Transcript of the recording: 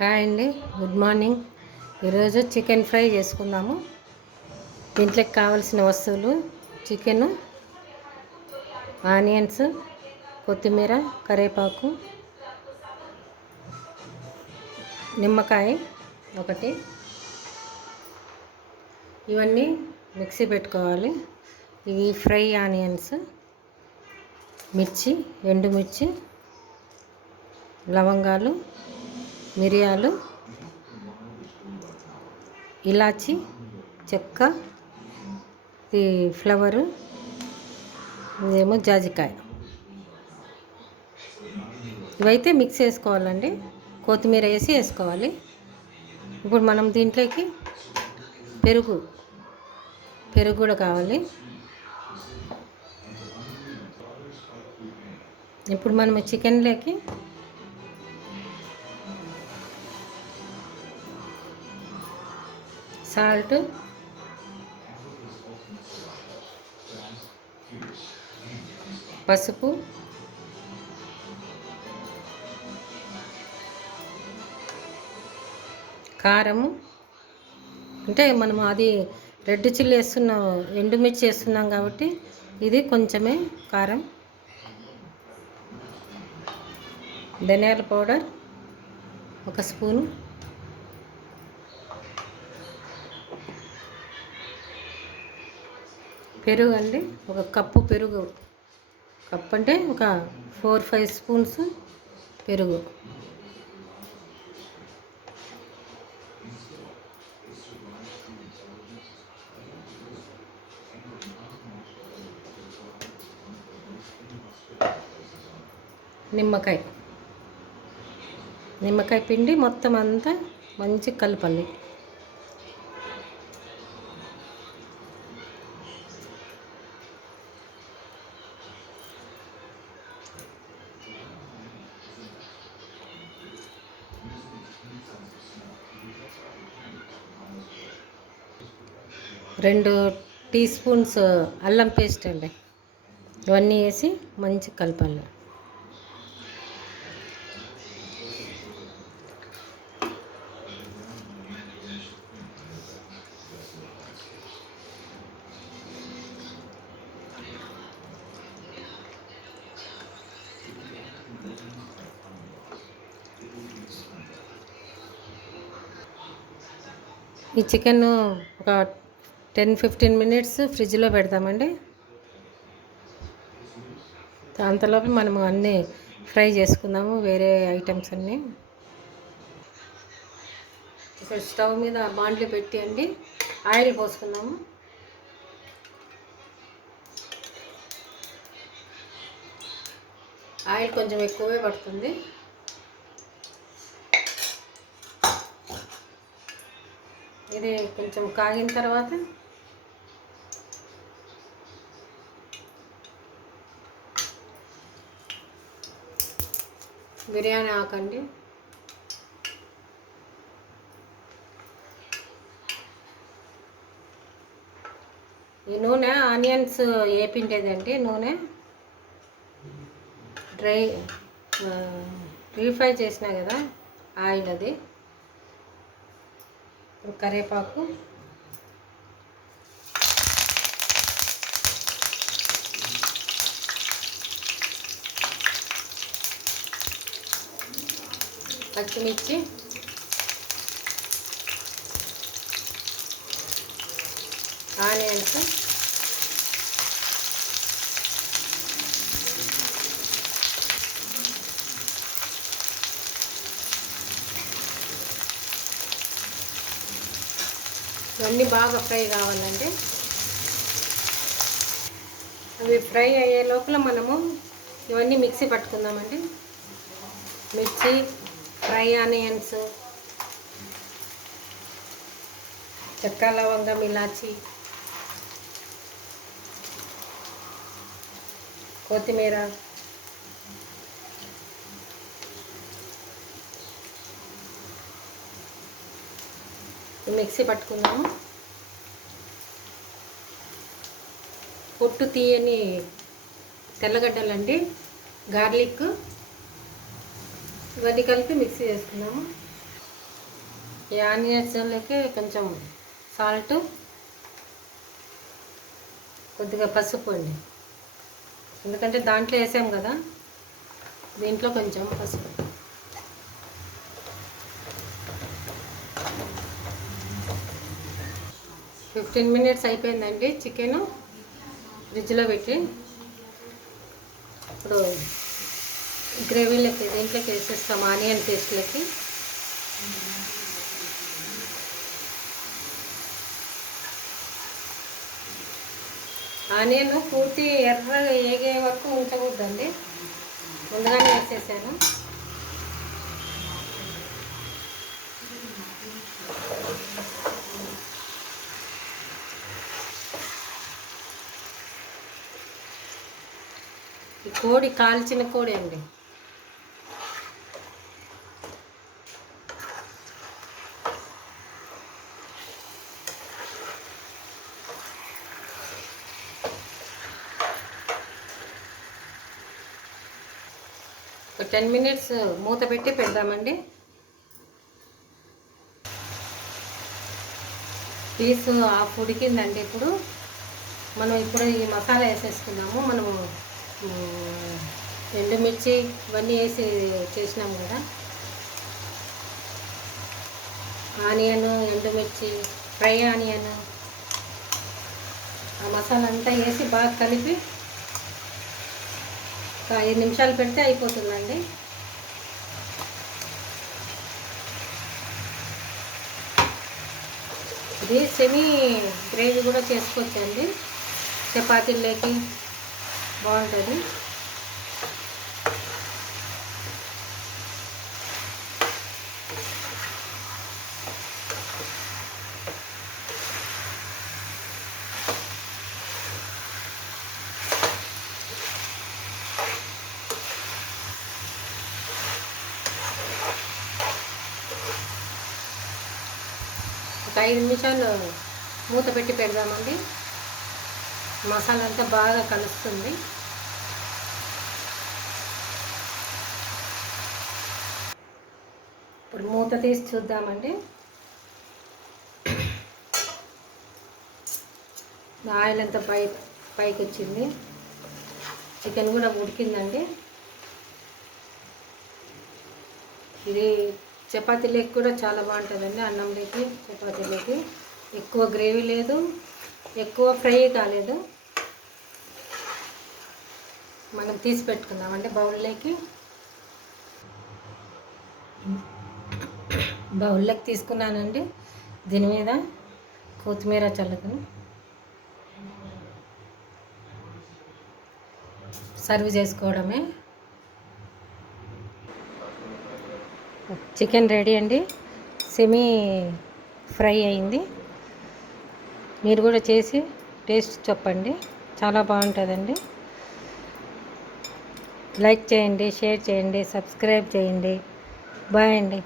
Hi అండి, good morning. ఈరోజు chicken fry చేసుకుందాము. దీంట్లోకి కావాల్సిన వస్తువులు: చికెను, ఆనియన్స్, కొత్తిమీర, కరివేపాకు, నిమ్మకాయ ఒకటి. ఇవన్నీ మిక్సీ పెట్టుకోవాలి. ఇవి ఫ్రై ఆనియన్స్, మిర్చి, ఎండుమిర్చి, లవంగాలు, మిరియాలు, ఇలాచి, చెక్క, ఈ ఫ్లవరు, ఇదేమో జాజికాయ. ఇవైతే మిక్స్ వేసుకోవాలండి. కొత్తిమీర వేసి వేసుకోవాలి. ఇప్పుడు మనం దీంట్లోకి పెరుగు కూడా కావాలి. ఇప్పుడు మనం చికెన్లోకి సాల్ట్, పసుపు, కారము, అంటే మనం అది రెడ్ చిల్లీ వేస్తున్నాం, ఎండుమిర్చి వేస్తున్నాం కాబట్టి ఇది కొంచెమే కారం, ధనియాల పౌడర్ 1 స్పూను, పెరుగు అండి, 1 కప్పు పెరుగు. కప్పు అంటే ఒక 4-5 స్పూన్స్ పెరుగు. నిమ్మకాయ పిండి మొత్తం అంతా మంచి కలపాలి. రెండు టీ స్పూన్స్ అల్లం పేస్ట్ అండి. ఇవన్నీ వేసి మంచి కలపాలి. ఈ చికెన్ ఒక 10-15 మినిట్స్ ఫ్రిడ్జ్లో పెడతామండి. అంతలోపు మనము అన్నీ ఫ్రై చేసుకుందాము, వేరే ఐటమ్స్ అన్నీ. ఇక్కడ స్టవ్ మీద బాండ్లీ పెట్టి అండి ఆయిల్ పోసుకుందాము. ఆయిల్ కొంచెం ఎక్కువే పడుతుంది. ఇది కొంచెం కాగిన తర్వాత బిర్యానీ ఆకండి, ఈ నూనె ఆనియన్స్ వేపిండేదండి. నూనె రీఫ్రై చేసినా కదా ఆయిల్ అది. కరివేపాకు, పచ్చిమిర్చి, ఆనియన్స్, ఇవన్నీ బాగా ఫ్రై కావాలండి. అవి ఫ్రై అయ్యే లోపల మనము ఇవన్నీ మిక్సీ పట్టుకుందామండి. మిర్చి, ఫ్రై ఆనియన్స్, చెక్క, లవంగం, ఇలాచి, కొత్తిమీర, మిక్సీ పట్టుకుందాము. పొట్టు తీయని తెల్లగడ్డలండి, గార్లిక్, ఇవన్నీ కలిపి మిక్సీ చేసుకుందాము. ఈ ఆనియన్స్లోకి కొంచెం సాల్ట్, కొద్దిగా పసుపు అండి, ఎందుకంటే దాంట్లో వేసాం కదా, దీంట్లో కొంచెం పసుపు. ఫిఫ్టీన్ మినిట్స్ అయిపోయిందండి చికెను ఫ్రిడ్జ్లో పెట్టి. ఇప్పుడు గ్రేవీలోకి దీంట్లోకి వేసేస్తాం, ఆనియన్ పేస్ట్లోకి. ఆనియన్ పూర్తి ఎర్రగా ఏగే వరకు ఉంచకూడదండి, ముందుగానే వేసేసాను. ఈ కోడి కాల్చిన కోడి అండి. ఒక 10 మినిట్స్ మూత పెట్టి పెడదామండి. పీసు హాఫ్ ఉడికిందండి. ఇప్పుడు ఈ మసాలా వేసేసుకున్నాము. మనము ఎండుమిర్చి ఇవన్నీ వేసి చేసినాము కదా, ఆనియన్, ఎండుమిర్చి, ఫ్రై ఆనియన్, ఆ మసాలా అంతా వేసి బాగా కలిపి ఒక 5 నిమిషాలు పెడితే అయిపోతుందండి. ఇది సెమీ గ్రేవీ కూడా చేసుకోవచ్చండి, చపాతీల్లోకి బాగుంటుంది. ఒక 5 నిమిషాలు మూత పెట్టి పెడదామండి, మసాలా అంతా బాగా కలుస్తుంది. ఇప్పుడు మూత తీసి చూద్దామండి. ఆయిల్ అంతా పైకి వచ్చింది, చికెన్ కూడా ఉడికిందండి. ఇది చపాతీలోకి కూడా చాలా బాగుంటుందండి, అన్నంలోకి, చపాతీలోకి. ఎక్కువ గ్రేవీ లేదు, ఎక్కువ ఫ్రై కాలేదు. మనం తీసి పెట్టుకుందామండి బౌల్లోకి. బౌల్లోకి తీసుకున్నానండి. దీని మీద కొత్తిమీర చల్లుకొని సర్వ్ చేసుకోవడమే. చికెన్ రెడీ అండి, సెమీ ఫ్రై అయింది. మీరు కూడా చేసి టేస్ట్ చెప్పండి, చాలా బాగుంటుందండి. లైక్ చేయండి, షేర్ చేయండి, సబ్స్క్రైబ్ చేయండి. బాయ్ అండి.